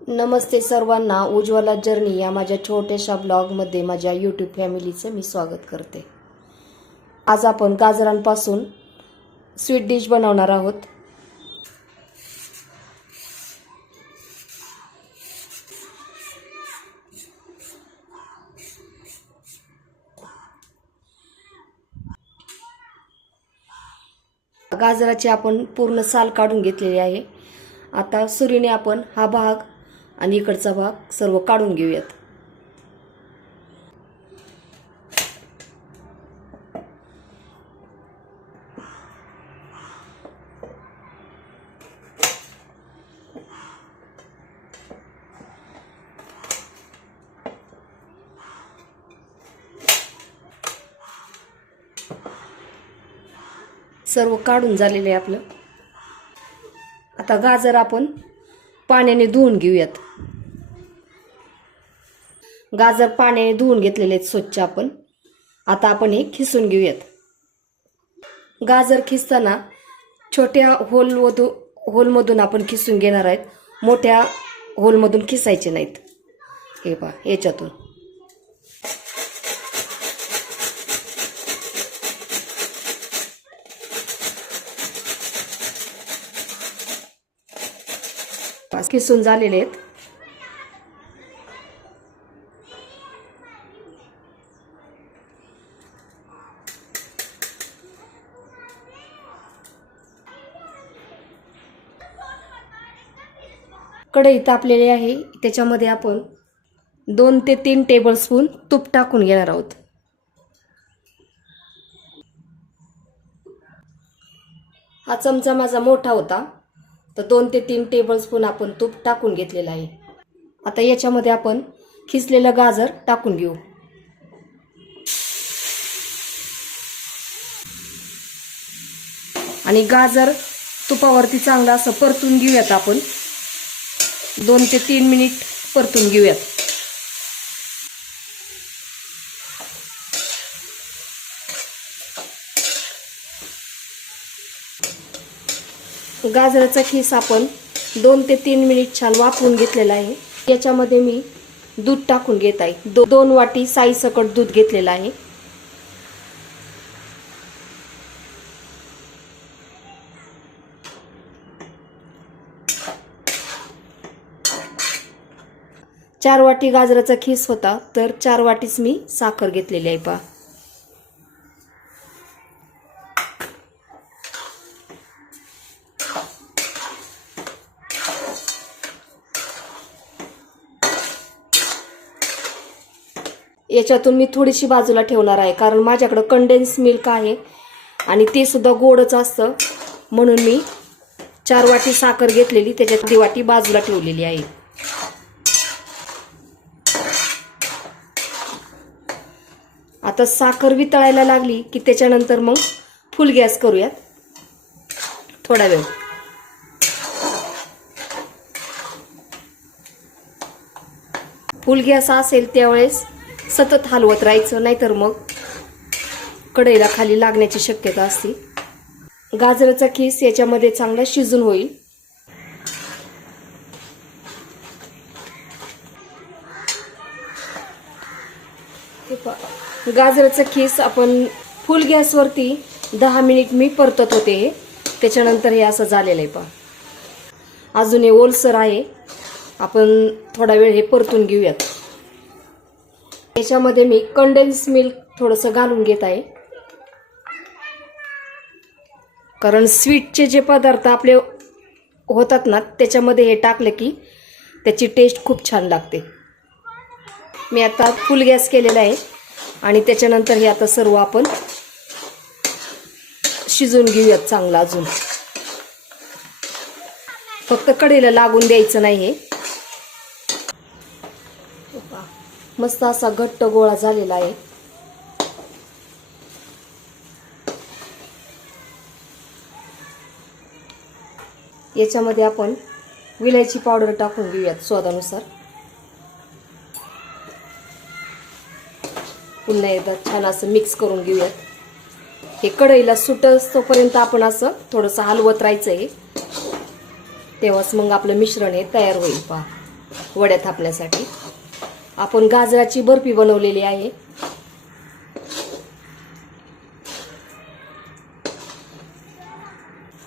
नमस्ते सर्वांना, उज्ज्वला जर्नी या माझ्या छोट्याशा ब्लॉगमध्ये माझ्या यूट्यूब फॅमिलीचं मी स्वागत करते। आज आपण गाजरांपासून स्वीट डिश बनवणार आहोत। गाजराची आपण पूर्ण साल काढून घेतलेली आहे। आता सुरीने आपण हा भाग आणि इकडचा भाग सर्व काढून घेऊयात। सर्व काढून झालेले आहे आपलं। आता गाजर आपण पाण्याने धुवून घेऊयात। गाजर पाण्याने धुवून घेतलेले आहेत स्वच्छ आपण। आता आपण हे खिसून घेऊयात। गाजर खिसताना छोट्या होलमधून आपण खिसून घेणार आहेत, मोठ्या होलमधून खिसायचे नाहीत। हे पहा, याच्यातून खिसून झालेले आहेत। कढई तापलेली आहे, त्याच्यामध्ये आपण 2 ते 3 टेबलस्पून तूप टाकून घेणार आहोत। हा चमचा माझा मोठा होता, तर 2 ते 3 टेबलस्पून आपण तूप टाकून घेतलेलं आहे। आता याच्यामध्ये आपण खिसलेलं गाजर टाकून घेऊ। आणि गाजर तुपावरती चांगलं असं परतून घेऊयात आपण। 2 ते 3 मिनिट परतून घेऊयात। गाजराचा खीस आपण 2 ते 3 मिनिट छान वाफवून घेतलेला आहे। याच्यामध्ये मी दूध टाकून घेत आहे। 2 वाटी साई सकट दूध घेतलेलं आहे। चार वाटी गाजराचा खीस होता, तर 4 वाटीच मी साखर घेतलेली आहे पहा। याच्यातून मी थोडीशी बाजूला ठेवणार आहे, कारण माझ्याकडे कंडेन्स मिल्क आहे आणि ते सुद्धा गोडच असतं, म्हणून मी 4 वाटी साखर घेतलेली, त्याच्यात 2 वाटी बाजूला ठेवलेली आहे। आता साखर वितळायला लागली की त्याच्यानंतर मग फुल गॅस करूयात थोडा वेळ। फुल गॅस असेल त्यावेळेस सतत हलवत राहायचं, नाहीतर मग कढईला खाली लागण्याची शक्यता असते। गाजराचा खीस याच्यामध्ये चांगला शिजून होईल। गाजराचा खीस आपण फुल गॅसवरती 10 मिनिट मी परतत होते, त्याच्यानंतर हे असं झालेलं आहे पहा। अजून हे ओलसर आहे, आपण थोडा वेळ हे परतून घेऊयात। याच्यामध्ये मी कंडेन्स मिल्क थोडंसं घालून घेत आहे, कारण स्वीटचे जे पदार्थ आपले होतात ना, त्याच्यामध्ये हे टाकलं की त्याची टेस्ट खूप छान लागते। मी आता फुल गॅस केलेला आहे आणि त्याच्यानंतर हे आता सर्व आपण शिजून घेऊयात चांगलं। अजून फक्त कढईला लागून द्यायचं नाही। हे मस्त असा घट्ट गोळा झालेला आहे। याच्यामध्ये आपण विलायची पावडर टाकून घेऊयात स्वादानुसार। पुन्हा एकदा छान असं मिक्स करून घेऊयात। हे कढईला सुटस तोपर्यंत आपण असं थोडंसं हलवत राहायचं आहे, तेव्हाच मग आपलं मिश्रण हे तयार होईल पहा। वड्या थापण्यासाठी. आपण गाजराची बर्फी बनवलेली आहे.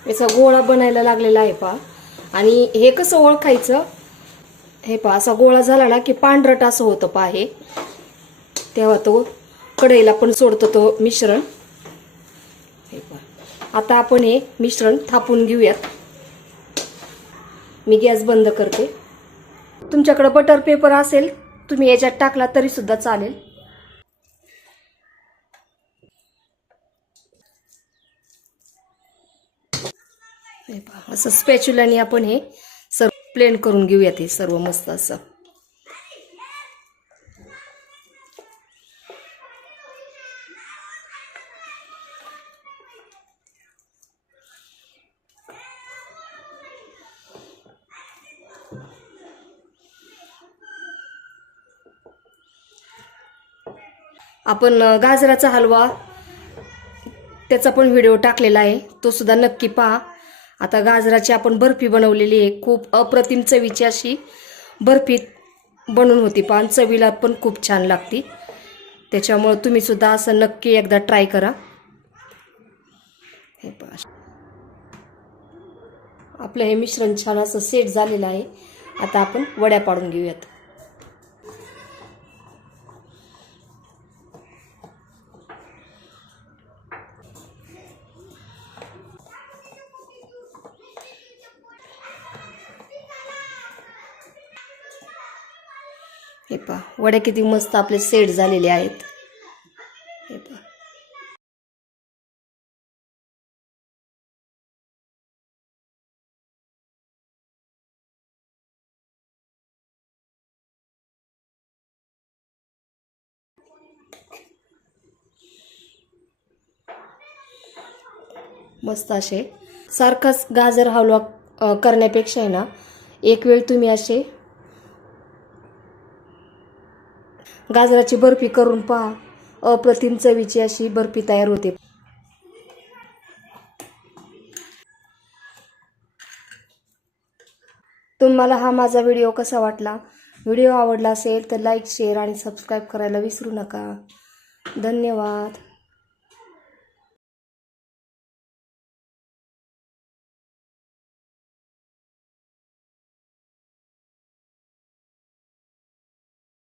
याचा गोळा बनायला लागलेला आहे पहा. आणि हे कसं ओळखायचं, हे पहा असा गोळा झाला ना की पांढरट असं होतं पहा हे. तेव्हा तो कढईला पण सोडतो तो मिश्रण. हे पहा आता आपण हे मिश्रण थापून घेऊयात. मी गॅस बंद करते. तुमच्याकडे बटर पेपर असेल तुम्ही याच्यात टाकला तरी सुद्धा चालेल. असं स्पॅच्युलाने आपण हे सर्व प्लेन करून घेऊयात. हे सर्व मस्त असं. आपण गाजराचा हलवा त्याचा पण व्हिडिओ टाकलेला आहे, तो सुद्धा नक्की पहा. आता गाजराची आपण बर्फी बनवलेली आहे. खूप अप्रतिम चवीची अशी बर्फी बनवून होती पहा. चवीला पण खूप छान लागती. त्याच्यामुळे तुम्ही सुद्धा असं नक्की एकदा ट्राय करा. हे पहा आपलं हे मिश्रण छान असं सेट झालेलं आहे. आता आपण वड्या पाडून घेऊयात. हे पहा वड्या किती मस्त आपले सेट झालेले आहेत. हे पहा मस्त असे. सारखाच गाजर हलवा करण्यापेक्षा आहे ना, एक वेळ तुम्ही असे गाजराची बर्फी करून पहा. अप्रतिम चवीची अशी बर्फी तयार होते. तुम्हाला हा माझा व्हिडिओ कसा वाटला? व्हिडिओ आवडला असेल तर लाईक, शेअर आणि सबस्क्राईब करायला विसरू नका. धन्यवाद.